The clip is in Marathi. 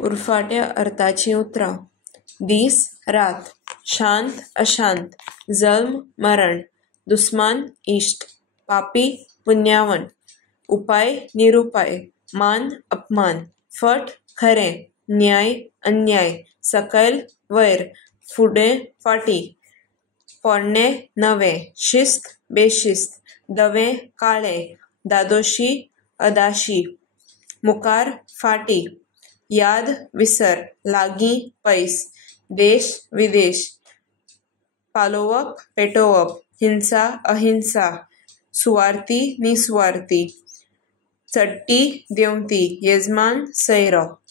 उरफाट्या अर्थाची उतरां. दीस रात, शांत अशांत, जल्म मरण, दुस्मान इश्ट, पापी पुण्यावन, उपाय निरुपाय, मान अपमान, फट खरें, न्याय अन्याय, सकयल वयर, फुडें फाटीं, पोरणें नवें, शिस्त बेशिस्त, धवें काळें, दादोशी अदाशी, मुखार फाटीं, याद विसर, लागीं पयस, देश विदेश, पालोवप पेटोवप, हिंसा अहिंसा, सुवार्थी निसुवार्थी, चडटी देंवती, येजमान सैरो.